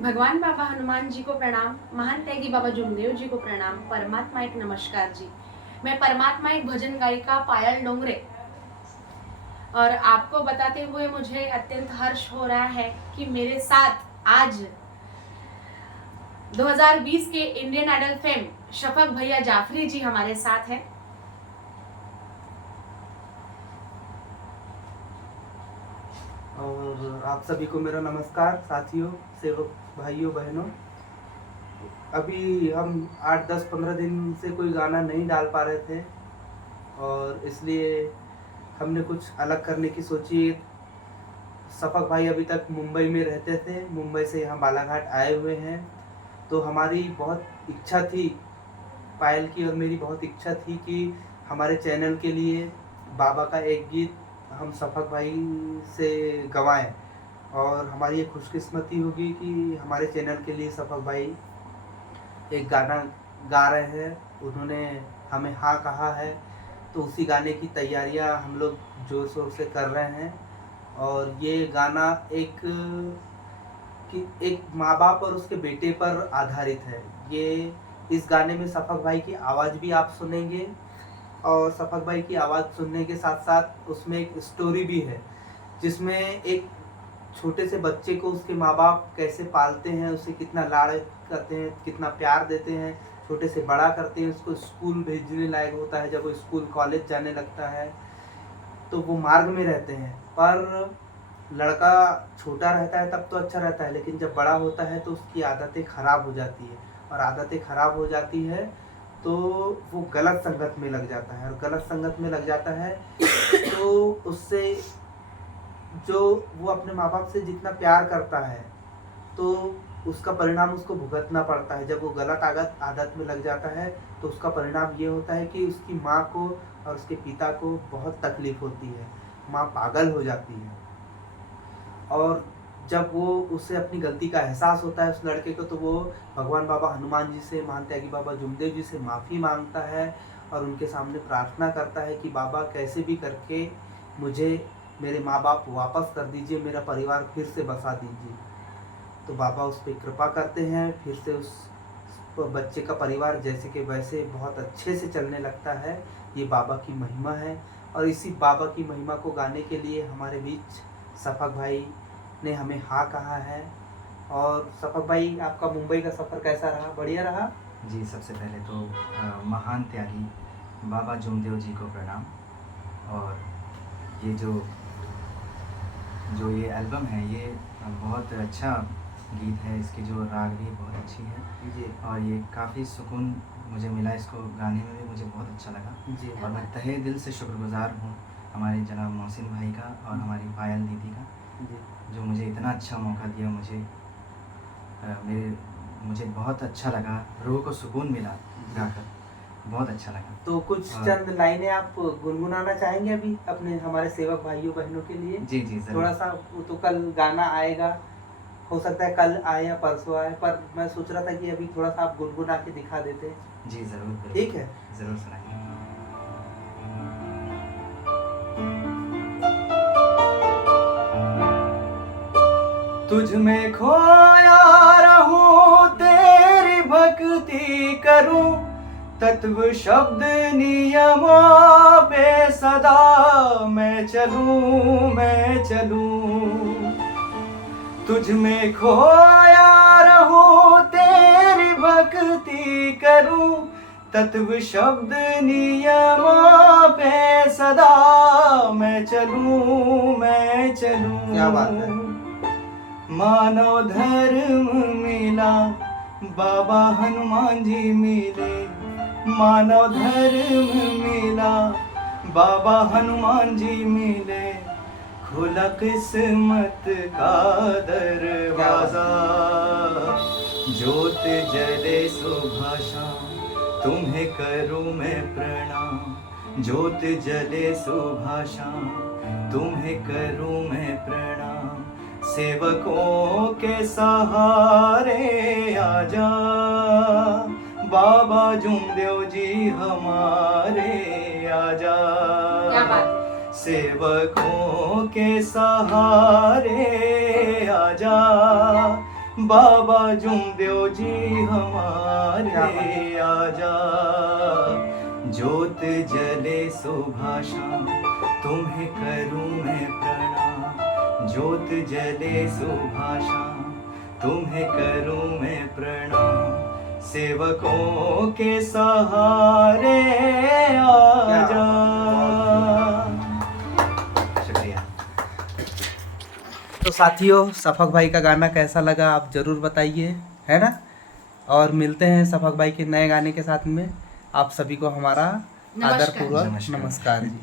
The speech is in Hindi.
भगवान बाबा हनुमान जी को प्रणाम, महान त्यागी बाबा जुमदेव जी को प्रणाम, परमात्मा एक नमस्कार जी। मैं परमात्मा एक भजन गायिका पायल डोंगरे, और आपको बताते हुए मुझे अत्यंत हर्ष हो रहा है कि मेरे साथ आज 2020 के इंडियन आइडल फेम शफक भैया जाफरी जी हमारे साथ हैं। और आप सभी को मेरा नमस्कार साथियों, सेवक भाइयों बहनों। अभी हम 8 10 15 दिन से कोई गाना नहीं डाल पा रहे थे और इसलिए हमने कुछ अलग करने की सोची। सफक भाई अभी तक मुंबई में रहते थे, मुंबई से यहाँ बालाघाट आए हुए हैं। तो हमारी बहुत इच्छा थी, पायल की और मेरी बहुत इच्छा थी कि हमारे चैनल के लिए बाबा का एक गीत हम सफक भाई से गवाएं। और हमारी ये खुशकिस्मती होगी कि हमारे चैनल के लिए सफक भाई एक गाना गा रहे हैं। उन्होंने हमें हाँ कहा है, तो उसी गाने की तैयारियां हम लोग जोर शोर से कर रहे हैं। और ये गाना एक माँ बाप और उसके बेटे पर आधारित है। ये इस गाने में सफक भाई की आवाज़ भी आप सुनेंगे, और सफक भाई की आवाज़ सुनने के साथ साथ उसमें एक स्टोरी भी है, जिसमें एक छोटे से बच्चे को उसके माँ बाप कैसे पालते हैं, उसे कितना लाड़ करते हैं, कितना प्यार देते हैं, छोटे से बड़ा करते हैं, उसको स्कूल भेजने लायक होता है। जब वो स्कूल कॉलेज जाने लगता है तो वो मार्ग में रहते हैं। पर लड़का छोटा रहता है तब तो अच्छा रहता है, लेकिन जब बड़ा होता है तो उसकी आदतें ख़राब हो जाती है, और आदतें ख़राब हो जाती है तो वो गलत संगत में लग जाता है, और गलत संगत में लग जाता है तो उससे जो वो अपने माँ बाप से जितना प्यार करता है तो उसका परिणाम उसको भुगतना पड़ता है। जब वो गलत आदत में लग जाता है तो उसका परिणाम ये होता है कि उसकी माँ को और उसके पिता को बहुत तकलीफ होती है, माँ पागल हो जाती है। और जब वो उसे अपनी गलती का एहसास होता है उस लड़के को, तो वो भगवान बाबा हनुमान जी से, महान त्यागी बाबा जुमदेव जी से माफ़ी मांगता है और उनके सामने प्रार्थना करता है कि बाबा कैसे भी करके मुझे मेरे माँ बाप वापस कर दीजिए, मेरा परिवार फिर से बसा दीजिए। तो बाबा उस पर कृपा करते हैं, फिर से उस बच्चे का परिवार जैसे कि वैसे बहुत अच्छे से चलने लगता है। ये बाबा की महिमा है, और इसी बाबा की महिमा को गाने के लिए हमारे बीच सफक भाई ने हमें हाँ कहा है। और सफक भाई, आपका मुंबई का सफ़र कैसा रहा? बढ़िया रहा? जी, सबसे पहले तो महान त्यागी बाबा जुमदेव जी को प्रणाम। और ये जो ये एल्बम है, ये बहुत अच्छा गीत है। इसकी जो राग भी बहुत अच्छी है जी और ये काफ़ी सुकून मुझे मिला, इसको गाने में भी मुझे बहुत अच्छा लगा। जी। और मैं तहे दिल से शुक्रगुजार हूँ हमारे जनाब मोहसिन भाई का और हमारी पायल दीदी का, जी जो मुझे इतना अच्छा मौका दिया। मुझे बहुत अच्छा लगा, रूह को सुकून मिला गाकर, बहुत अच्छा लगा। तो कुछ चंद लाइनें आप गुनगुनाना चाहेंगे अभी अपने हमारे सेवक भाइयों बहनों के लिए? जी जी ज़रूर। थोड़ा सा। वो तो कल गाना आएगा, हो सकता है कल आए या परसों आए, पर मैं सोच रहा था कि अभी थोड़ा सा आप गुनगुना के दिखा देते। जी ज़रूर, ठीक है? ज़रूर सुनाइए। तुझ में खोया रहूं, तेरी भक्ति करूं, तत्व शब्द नियमों पे सदा मैं चलूं। तुझ में खोया रहूं, तेरी भक्ति करूं, तत्व शब्द नियमों पे सदा मैं चलूं। क्या बात है। मानव धर्म मिला, बाबा हनुमान जी मिले। मानव धर्म मिला, बाबा हनुमान जी मिले। खुला किस्मत का दरवाजा, ज्योत जले सुबह शाम, तुम्हें करूं मैं प्रणाम। ज्योत जले सुबह शाम, तुम्हें करूं मैं प्रणाम। सेवकों के सहारे आजा, बाबा जुमदेव जी हमारे आजा। क्या बात है। सेवकों के सहारे आजा, बाबा जुमदेव जी हमारे आजा। ज्योत जले सुबह शाम तुम्हें करूं मैं प्रणाम। ज्योत जले सुबह शाम तुम्हें करूं मैं प्रणाम। सेवकों के सहारे आजा। शुक्रिया। तो साथियों, सफक भाई का गाना कैसा लगा आप ज़रूर बताइए, है ना। और मिलते हैं सफक भाई के नए गाने के साथ में। आप सभी को हमारा नमस्कार। आदरपूर्वक नमस्कार। नमस्कार जी।